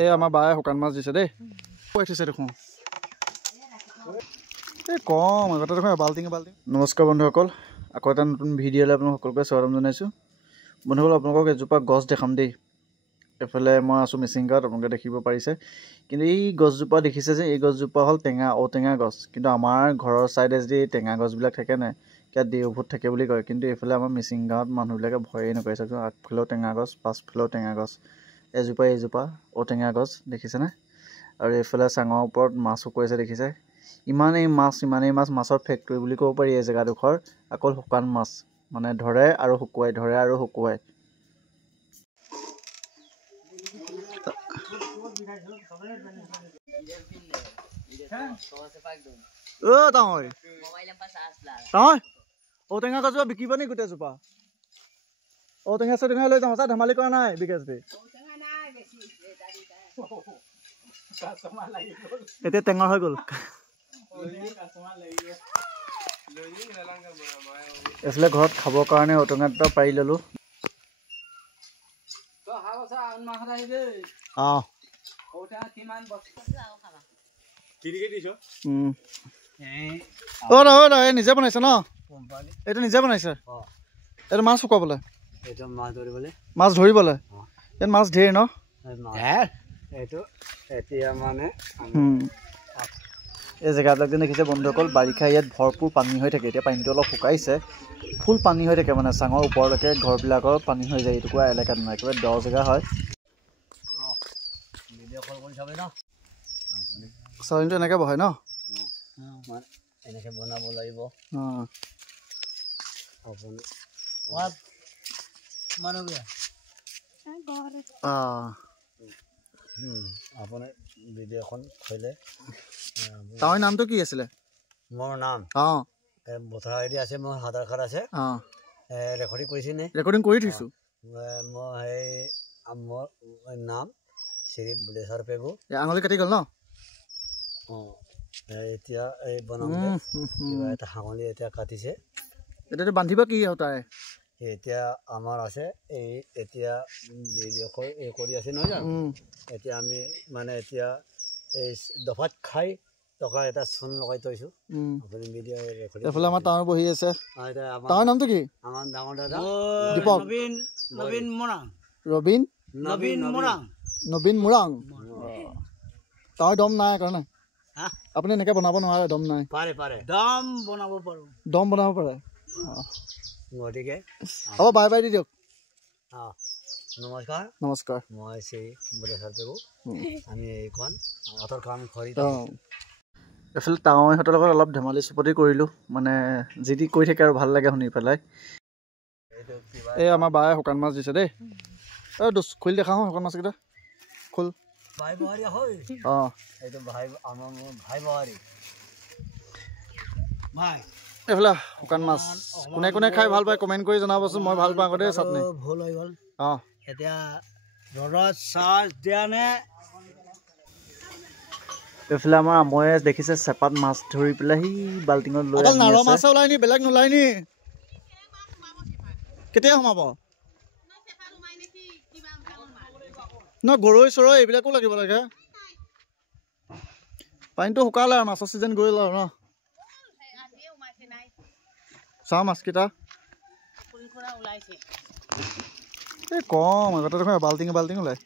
এই আমাৰ বায়ে শুকান মাছ দিছে দেই কৈ থৈছে দেখোন এই কম আগতে দেখোন বাল্টিং নমস্কাৰ বন্ধুসকল আকৌ এটা নতুন ভিডিঅ'লৈ আপোনালোক সকলোকে স্বাগতম জনাইছোঁ বন্ধুসকল আপোনালোকক এজোপা গছ দেখাম দেই এফালে মই আছোঁ মিচিং গাঁৱত আপোনালোকে দেখিব পাৰিছে কিন্তু এই গছজোপা দেখিছে যে এই গছজোপা হ'ল ঔটেঙা গছ কিন্তু আমাৰ ঘৰৰ ছাইডে যদি টেঙা গছবিলাক থাকে নাই কিয় দেওভূত থাকে বুলি কয় কিন্তু এইফালে আমাৰ মিচিং গাঁৱত মানুহবিলাকে ভয়েই নকৰে চাওকচোন আগফালেও টেঙা গছ পাছফালেও টেঙা গছ এজোপা ঔটেঙা গছ দেখিছেনে আৰু এইফালে চাঙৰ ওপৰত মাছ শুকুৱাইছে দেখিছে ইমানেই মাছ মাছৰ ফেক্টৰী বুলি ক'ব পাৰি এই জেগাডোখৰ অকল শুকান মাছ মানে ধৰে আৰু শুকুৱাই ঔটেঙা গছজোপা বিকিব নি গোটেইজোপা ঔটেঙা চৌটেঙা লৈ যাওঁ ধেমালি কৰা নাই বিকাশ দে এতিয়া টেঙৰ হৈ গ'ল এইফালে ঘৰত খাবৰ কাৰণে ঔটেঙা দুটা পাৰি ল'লোঁ নিজে বনাইছে ন এইটো নিজে বনাইছে এইটো মাছ শুকুৱাবলৈ মাছ ধৰিবলৈ ইয়াত মাছ ধেৰ ন এই জেগাবিলাক যেন দেখিছে বন্ধুসকল বাৰিষা ইয়াত ভৰপূৰ পানী হৈ থাকে এতিয়া পানীটো অলপ শুকাইছে ফুল পানী হৈ থাকে মানে চাঙৰ ওপৰলৈকে ঘৰবিলাকৰ পানী হৈ যায় এইটুকুৰা এলেকাত নহয় একেবাৰে দ জেগা হয় চাউলটো এনেকৈ বহাই ন এনেকৈ বনাব লাগিব আপোনাৰ ভিডিঅ'খন থৈলে তাৰ নামটো কি আছিলে মোৰ নাম বথৰা আইডি আছে মোৰ আধাৰ কাৰ্ড আছে ৰেকৰ্ডিং কৰিছে নে ৰেকৰ্ডিং কৰি থৈছোঁ মই সেই মোৰ নাম শ্ৰী বুলেশ্বৰ পেগু আঙুলি কাটি গ'ল ন এতিয়া এই বনাম কিবা এটা আঙুলি এতিয়া কাটিছে এতিয়াতো বান্ধিব কি আৰু তাই এতিয়া আমাৰ আছে এই এতিয়া ভিডিঅ' কৰি আছে নহয় জানো এতিয়া আমি মানে এতিয়া এই দফাত খাই টকা এটা চূণ লগাই থৈছোঁ আপুনি ভিডিঅ' এইফালে আমাৰ টাউন বহি আছে তাৰ নামটো কি আমাৰ ডাঙৰ দাদা দীপক নবীন মোৰাং তাৰ দম নাই কাৰণে আপুনি এনেকৈ বনাব নোৱাৰে দম নাই দম বনাব পাৰে গতিকে হ'ব বাই দি দিয়ক নমস্কাৰ মই শ্ৰী বুলেশ্বৰ পেগু আমি এইখন হাতৰ কাম কৰি এইফালে টাৱৈহঁতৰ লগত অলপ ধেমালি চুপতি কৰিলোঁ মানে যি টি কৈ থাকে আৰু ভাল লাগে শুনি পেলাই এই আমাৰ বায়ে শুকান মাছ দিছে দেই খুলি দেখাওঁ শুকান মাছকেইটা খোল এইফালে শুকান মাছ কোনে কোনে খাই ভাল পায় কমেণ্ট কৰি জনাবচোন মই ভাল পাওঁ আগতে চাটনি ভুল হৈ গ'ল এতিয়া ৰ'দত চাৰ্জ দিয়া নে এইফালে আমাৰ আময়ে দেখিছে চেপাত মাছ ধৰি পেলাই সি বাল্টিঙত লৈ নাৰ মাছ ওলাই নি বেলেগ নোলাই নি কেতিয়া সোমাব ন গৰৈ চৰৈ এইবিলাকো লাগিব লাগে পানীটো শুকালে আৰু মাছৰ চিজন গৈ আৰু ন চাওঁ মাছকেইটা এই কম আগতে দেখোন বাল্টিং ওলাই